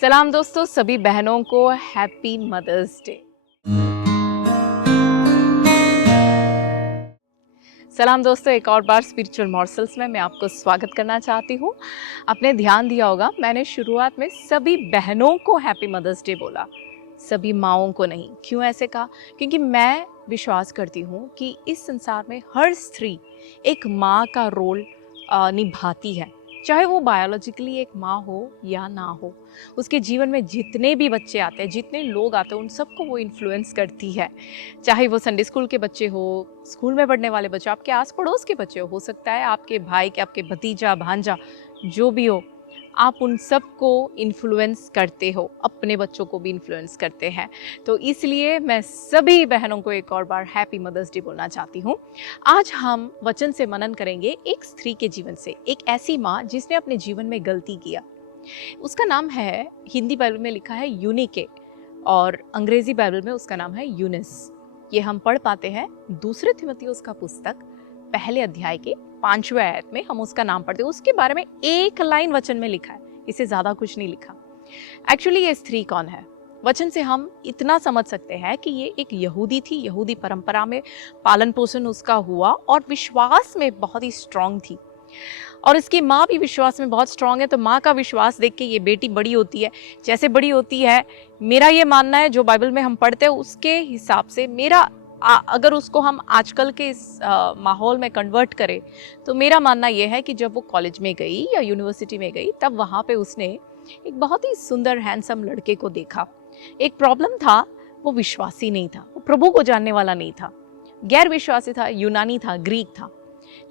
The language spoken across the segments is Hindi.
सलाम दोस्तों, सभी बहनों को हैप्पी मदर्स डे। सलाम दोस्तों, एक और बार स्पिरिचुअल मॉर्सल्स में मैं आपको स्वागत करना चाहती हूँ। आपने ध्यान दिया होगा, मैंने शुरुआत में सभी बहनों को हैप्पी मदर्स डे बोला, सभी माँओं को नहीं। क्यों ऐसे कहा? क्योंकि मैं विश्वास करती हूँ कि इस संसार में हर स्त्री एक माँ का रोल निभाती है, चाहे वो बायोलॉजिकली एक माँ हो या ना हो। उसके जीवन में जितने भी बच्चे आते हैं, जितने लोग आते हैं, उन सबको वो इन्फ्लुएंस करती है। चाहे वो संडे स्कूल के बच्चे हो, स्कूल में पढ़ने वाले बच्चे, आपके आस पड़ोस के बच्चे हो सकता है आपके भाई के, आपके भतीजा भांजा, जो भी हो, आप उन सबको इन्फ्लुएंस करते हो, अपने बच्चों को भी इन्फ्लुएंस करते हैं। तो इसलिए मैं सभी बहनों को एक और बार हैप्पी मदर्स डे बोलना चाहती हूँ। आज हम वचन से मनन करेंगे एक स्त्री के जीवन से, एक ऐसी माँ जिसने अपने जीवन में गलती किया। उसका नाम है, हिंदी बाइबल में लिखा है यूनिके और अंग्रेजी बाइबल में उसका नाम है यूनिस। ये हम पढ़ पाते हैं दूसरे थिमोथियुस का पुस्तक पहले अध्याय के 5वें आयत में हम उसका नाम पढ़ते हैं। उसके बारे में एक लाइन वचन में लिखा है, इससे ज्यादा कुछ नहीं लिखा। एक्चुअली ये स्त्री कौन है? वचन से हम इतना समझ सकते हैं कि ये एक यहूदी थी, यहूदी परंपरा में पालन पोषण उसका हुआ और विश्वास में बहुत ही स्ट्रांग थी। और इसकी माँ भी विश्वास में बहुत स्ट्रांग है, तो माँ का विश्वास देख के ये बेटी बड़ी होती है। जैसे बड़ी होती है, मेरा ये मानना है, जो बाइबल में हम पढ़ते हैं उसके हिसाब से, अगर उसको हम आजकल के इस माहौल में कन्वर्ट करें, तो मेरा मानना ये है कि जब वो कॉलेज में गई या यूनिवर्सिटी में गई, तब वहाँ पे उसने एक बहुत ही सुंदर हैंडसम लड़के को देखा। एक प्रॉब्लम था, वो विश्वासी नहीं था, वो प्रभु को जानने वाला नहीं था, गैर विश्वासी था, यूनानी था, ग्रीक था,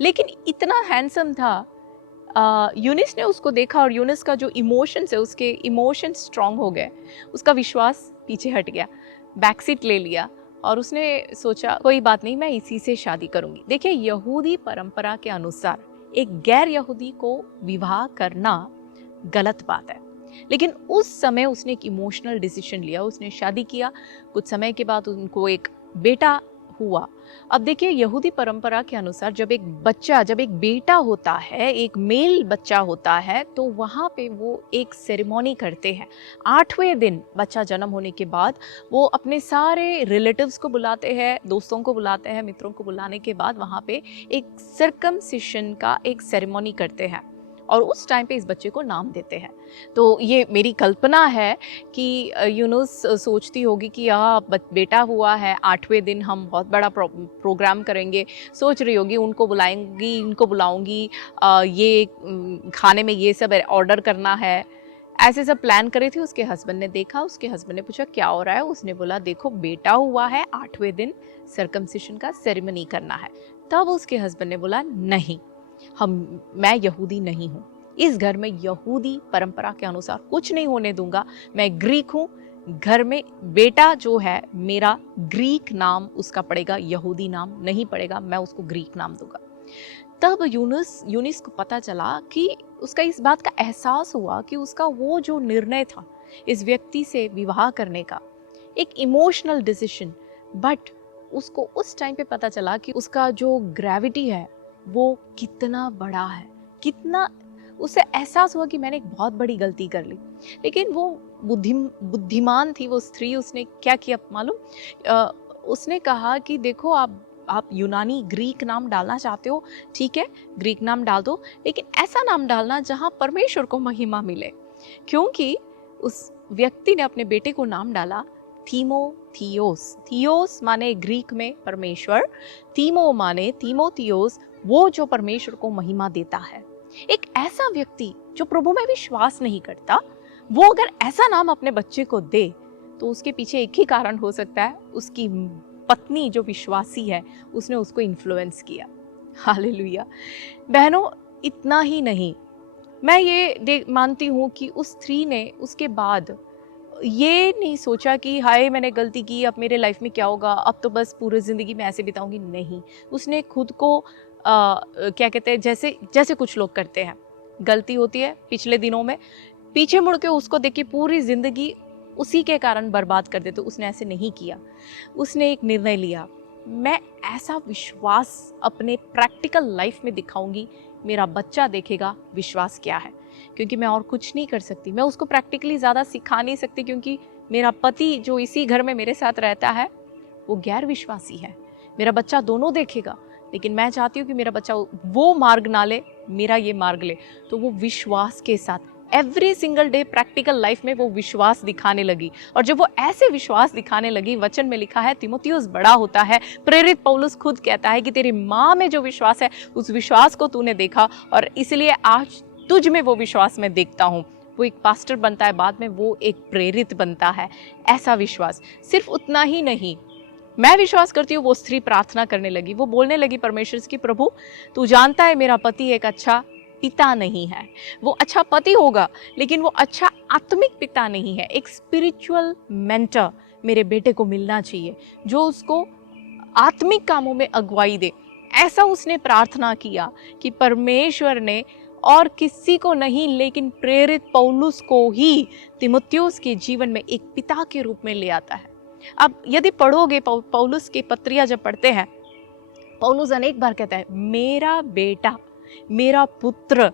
लेकिन इतना हैंडसम था। यूनिस ने उसको देखा और यूनिस का जो इमोशंस है, उसके इमोशन स्ट्रांग हो गए, उसका विश्वास पीछे हट गया, बैकसीट ले लिया और उसने सोचा कोई बात नहीं, मैं इसी से शादी करूंगी। देखिए, यहूदी परंपरा के अनुसार एक गैर यहूदी को विवाह करना गलत बात है, लेकिन उस समय उसने एक इमोशनल डिसीजन लिया, उसने शादी किया। कुछ समय के बाद उनको एक बेटा हुआ। अब देखिए, यहूदी परंपरा के अनुसार जब एक बेटा होता है, एक मेल बच्चा होता है, तो वहाँ पे वो एक सेरेमनी करते हैं। 8वें दिन बच्चा जन्म होने के बाद वो अपने सारे रिलेटिव्स को बुलाते हैं, दोस्तों को बुलाते हैं, मित्रों को बुलाने के बाद वहाँ पे एक सर्कमसिशन का एक सेरेमनी करते हैं और उस टाइम पे इस बच्चे को नाम देते हैं। तो ये मेरी कल्पना है कि यूनुस सोचती होगी कि बेटा हुआ है, 8वें दिन हम बहुत बड़ा प्रोग्राम करेंगे। सोच रही होगी उनको बुलाएंगी, इनको बुलाऊंगी, ये खाने में ये सब ऑर्डर करना है, ऐसे सब प्लान करी थी। उसके हस्बैंड ने देखा, उसके हस्बैंड ने पूछा क्या हो रहा है? उसने बोला देखो बेटा हुआ है, 8वें दिन सर्कमसिशन का सेरेमनी करना है। तब उसके हस्बैंड ने बोला नहीं, मैं यहूदी नहीं हूँ, इस घर में यहूदी परंपरा के अनुसार कुछ नहीं होने दूंगा, मैं ग्रीक हूँ, घर में बेटा जो है मेरा ग्रीक नाम उसका पड़ेगा, यहूदी नाम नहीं पड़ेगा, मैं उसको ग्रीक नाम दूंगा। तब यूनिस को पता चला कि उसका इस बात का एहसास हुआ कि उसका वो जो निर्णय था इस व्यक्ति से विवाह करने का, एक इमोशनल डिसीजन, बट उसको उस टाइम पे पता चला कि उसका जो ग्रेविटी है वो कितना बड़ा है, कितना उसे एहसास हुआ कि मैंने एक बहुत बड़ी गलती कर ली। लेकिन वो बुद्धिमान थी वो स्त्री। उसने क्या किया मालूम? उसने कहा कि देखो, आप यूनानी ग्रीक नाम डालना चाहते हो, ठीक है, ग्रीक नाम डाल दो, लेकिन ऐसा नाम डालना जहाँ परमेश्वर को महिमा मिले। क्योंकि उस व्यक्ति ने अपने बेटे को नाम डाला थीमोथियोस। थियोस माने ग्रीक में परमेश्वर, थीमो माने थीमोथियोस, वो जो परमेश्वर को महिमा देता है। एक ऐसा व्यक्ति जो प्रभु में विश्वास नहीं करता, वो अगर ऐसा नाम अपने बच्चे को दे, तो उसके पीछे एक ही कारण हो सकता है, उसकी पत्नी जो विश्वासी है उसने उसको इन्फ्लुएंस किया। हालेलुया। बहनों, इतना ही नहीं, मैं ये मानती हूँ कि उस स्त्री ने उसके बाद ये नहीं सोचा कि हाय मैंने गलती की, अब मेरे लाइफ में क्या होगा, अब तो बस पूरी ज़िंदगी मैं ऐसे बिताऊंगी। नहीं, उसने खुद को क्या कहते हैं, जैसे कुछ लोग करते हैं, गलती होती है पिछले दिनों में, पीछे मुड़ के उसको देख के पूरी ज़िंदगी उसी के कारण बर्बाद कर देते। उसने ऐसे नहीं किया। उसने एक निर्णय लिया, मैं ऐसा विश्वास अपने प्रैक्टिकल लाइफ में दिखाऊंगी, मेरा बच्चा देखेगा विश्वास क्या है। क्योंकि मैं और कुछ नहीं कर सकती। मैं उसको प्रैक्टिकली ज़्यादा सिखा नहीं सकती क्योंकि मेरा पति जो इसी घर में मेरे साथ रहता है वो गैर विश्वासी है। मेरा बच्चा दोनों देखेगा, लेकिन मैं चाहती हूँ कि मेरा बच्चा वो मार्ग ना ले, मेरा ये मार्ग ले। तो वो विश्वास के साथ every single day practical life में वो विश्वास दिखाने लगी। और जब वो ऐसे विश्वास दिखाने लगी, वचन में लिखा है तीमुथियुस बड़ा होता है। प्रेरित पौलुस खुद कहता है कि तेरी माँ में जो विश्वास है उस विश्वास को तूने देखा और इसलिए आज तुझ में वो विश्वास मैं देखता हूँ। वो एक पास्टर बनता है, बाद में वो एक प्रेरित बनता है। ऐसा विश्वास। सिर्फ उतना ही नहीं, मैं विश्वास करती हूँ वो स्त्री प्रार्थना करने लगी। वो बोलने लगी परमेश्वर की, प्रभु तू जानता है मेरा पति एक अच्छा पिता नहीं है। वो अच्छा पति होगा लेकिन वो अच्छा आत्मिक पिता नहीं है। एक स्पिरिचुअल मेंटर मेरे बेटे को मिलना चाहिए जो उसको आत्मिक कामों में अगुवाई दे। ऐसा उसने प्रार्थना किया कि परमेश्वर ने और किसी को नहीं लेकिन प्रेरित पौलुस को ही तीमुथियुस के जीवन में एक पिता के रूप में ले आता है। अब यदि पढ़ोगे पौलुस की पत्रियां जब पढ़ते हैं, पौलुस अनेक बार कहता है मेरा बेटा, मेरा पुत्र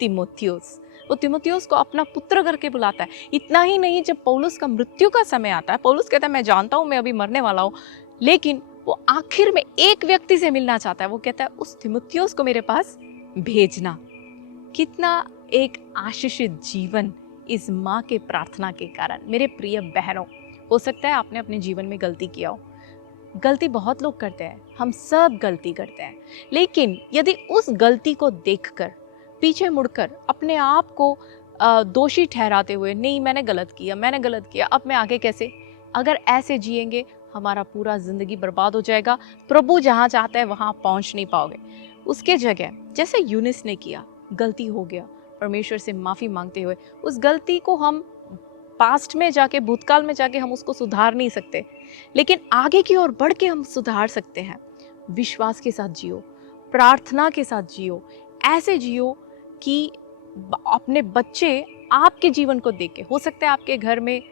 तीमुथियुस। वो तीमुथियुस को अपना पुत्र करके बुलाता है। इतना ही नहीं, जब पौलुस का मृत्यु का समय आता है, पौलुस कहता है मैं जानता हूँ मैं अभी मरने वाला हूँ, लेकिन वो आखिर में एक व्यक्ति से मिलना चाहता है। वो कहता है उस तीमुथियुस को मेरे पास भेजना। कितना एक आशीषित जीवन इस माँ के प्रार्थना के कारण। मेरे प्रिय बहनों, हो सकता है आपने अपने जीवन में गलती किया हो। गलती बहुत लोग करते हैं, हम सब गलती करते हैं, लेकिन यदि उस गलती को देखकर पीछे मुड़कर अपने आप को दोषी ठहराते हुए नहीं मैंने गलत किया, अब मैं आगे कैसे, अगर ऐसे जिएंगे हमारा पूरा जिंदगी बर्बाद हो जाएगा। प्रभु जहाँ चाहता है वहाँ पहुँच नहीं पाओगे। उसके जगह जैसे यूनिस ने किया, गलती हो गया, परमेश्वर से माफ़ी मांगते हुए उस गलती को हम पास्ट में जाके, भूतकाल में जाके हम उसको सुधार नहीं सकते, लेकिन आगे की ओर बढ़ के हम सुधार सकते हैं। विश्वास के साथ जियो, प्रार्थना के साथ जियो, ऐसे जियो कि अपने बच्चे आपके जीवन को देख के, हो सकता है आपके घर में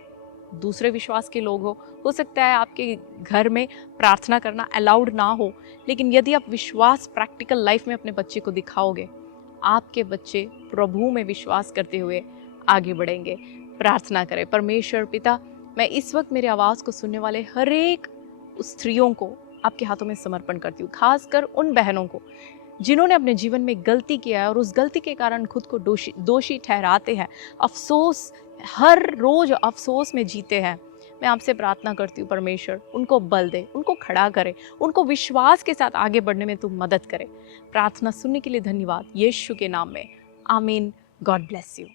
दूसरे विश्वास के लोग हो सकता है आपके घर में प्रार्थना करना अलाउड ना हो, लेकिन यदि आप विश्वास प्रैक्टिकल लाइफ में अपने बच्चे को दिखाओगे, आपके बच्चे प्रभु में विश्वास करते हुए आगे बढ़ेंगे। प्रार्थना करें। परमेश्वर पिता, मैं इस वक्त मेरे आवाज़ को सुनने वाले हर एक स्त्रियों को आपके हाथों में समर्पण करती हूँ, खासकर उन बहनों को जिन्होंने अपने जीवन में गलती किया है और उस गलती के कारण खुद को दोषी ठहराते हैं, अफसोस, हर रोज अफसोस में जीते हैं। मैं आपसे प्रार्थना करती हूँ परमेश्वर उनको बल दे, उनको खड़ा करे, उनको विश्वास के साथ आगे बढ़ने में तुम मदद करे। प्रार्थना सुनने के लिए धन्यवाद, यीशु के नाम में, आमीन। God bless you.